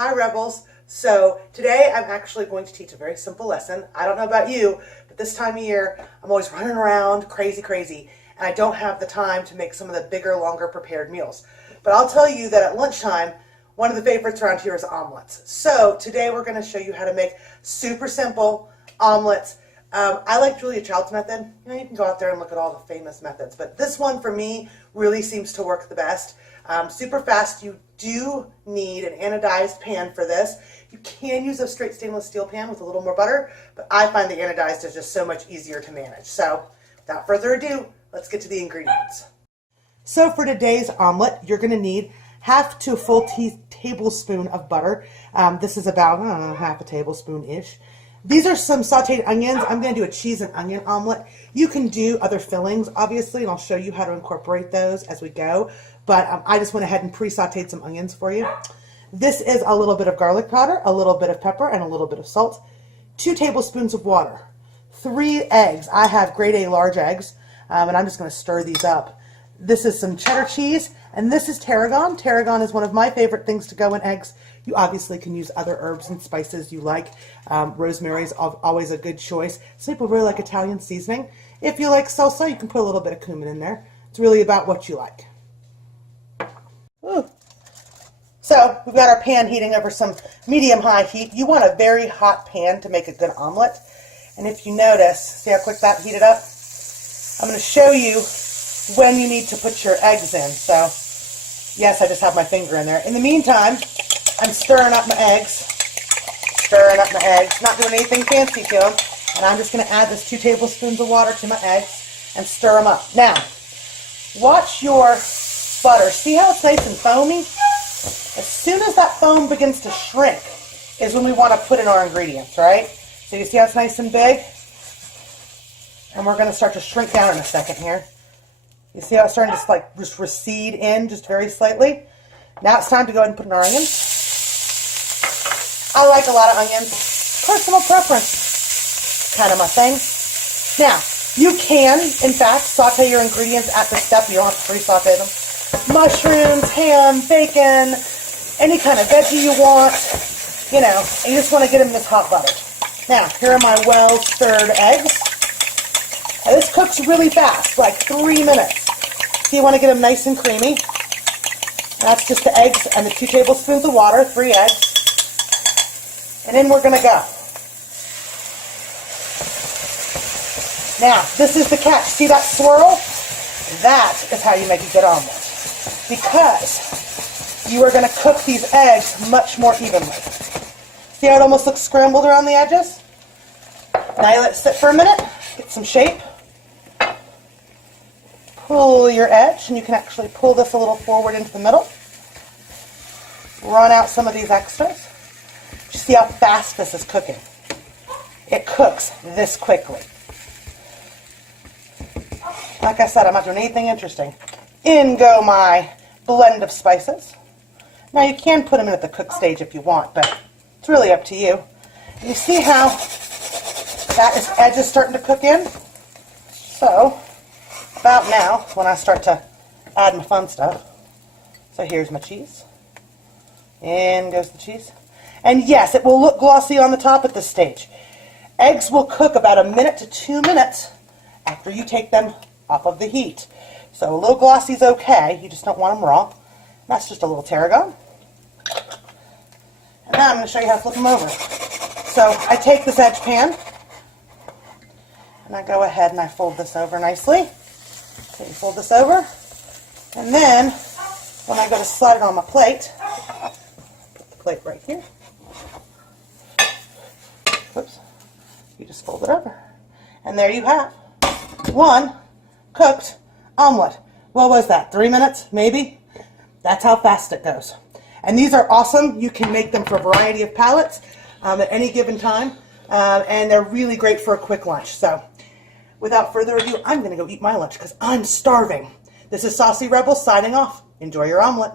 Hi Rebels. So today I'm actually going to teach a very simple lesson. I don't know about you, but this time of year I'm always running around crazy, and I don't have the time to make some of the bigger, longer prepared meals. But I'll tell you that at lunchtime, one of the favorites around here is omelets. So today we're going to show you how to make super simple omelets. I like Julia Child's method. You can go out there and look at all the famous methods, but this one for me really seems to work the best. Super fast. You do need an anodized pan for this. You can use a straight stainless steel pan with a little more butter, but I find the anodized is just so much easier to manage. So without further ado, let's get to the ingredients. So for today's omelet, you're going to need half to a full tablespoon of butter. This is about, I don't know, half a tablespoon-ish. These are some sauteed onions. I'm going to do a cheese and onion omelet. You can do other fillings, obviously, and I'll show you how to incorporate those as we go. But I just went ahead and pre-sauteed some onions for you. This is a little bit of garlic powder, a little bit of pepper, and a little bit of salt. 2 tablespoons of water. 3 eggs. I have grade A large eggs, and I'm just going to stir these up. This is some cheddar cheese, and this is tarragon. Tarragon is one of my favorite things to go in eggs. You obviously can use other herbs and spices you like. Rosemary is always a good choice. Some people really like Italian seasoning. If you like salsa, you can put a little bit of cumin in there. It's really about what you like. Ooh. So we've got our pan heating over some medium-high heat. You want a very hot pan to make a good omelet. And if you notice, see how quick that heated up? I'm going to show you when you need to put your eggs in. So, yes, I just have my finger in there. In the meantime, I'm stirring up my eggs. Not doing anything fancy to them. And I'm just going to add this 2 tablespoons of water to my eggs and stir them up. Now, watch your butter. See how it's nice and foamy? As soon as that foam begins to shrink is when we want to put in our ingredients, right? So you see how it's nice and big? And we're going to start to shrink down in a second here. You see how it's starting to just recede in just very slightly? Now it's time to go ahead and put in our onions. I like a lot of onions. Personal preference. Kind of my thing. Now, you can, in fact, saute your ingredients at this step. You don't have to pre-saute them. Mushrooms, ham, bacon, any kind of veggie you want. You know, and you just want to get them in this hot butter. Now, here are my well-stirred eggs. Now, this cooks really fast, like 3 minutes. So you want to get them nice and creamy. That's just the eggs and the 2 tablespoons of water, 3 eggs. And then we're going to go. Now, this is the catch. See that swirl? That is how you make a good omelet. Because you are going to cook these eggs much more evenly. See how it almost looks scrambled around the edges? Now you let it sit for a minute, get some shape. Pull your edge, and you can actually pull this a little forward into the middle. Run out some of these extras. See how fast this is cooking. It cooks this quickly. Like I said, I'm not doing anything interesting. In go my blend of spices. Now you can put them in at the cook stage if you want, but it's really up to you. You see how that edge is starting to cook in? So, about now, when I start to add my fun stuff. So here's my cheese. In goes the cheese. And yes, it will look glossy on the top at this stage. Eggs will cook about 1 minute to 2 minutes after you take them off of the heat. So a little glossy is okay. You just don't want them raw. And that's just a little tarragon. And now I'm going to show you how to flip them over. So I take this edge pan, and I go ahead and I fold this over nicely. So you fold this over. And then when I go to slide it on my plate, put the plate right here. Whoops. You just fold it over. And there you have one cooked omelet. What was that? 3 minutes, maybe? That's how fast it goes. And these are awesome. You can make them for a variety of palates at any given time. And they're really great for a quick lunch. So without further ado, I'm going to go eat my lunch because I'm starving. This is Saucy Rebel signing off. Enjoy your omelet.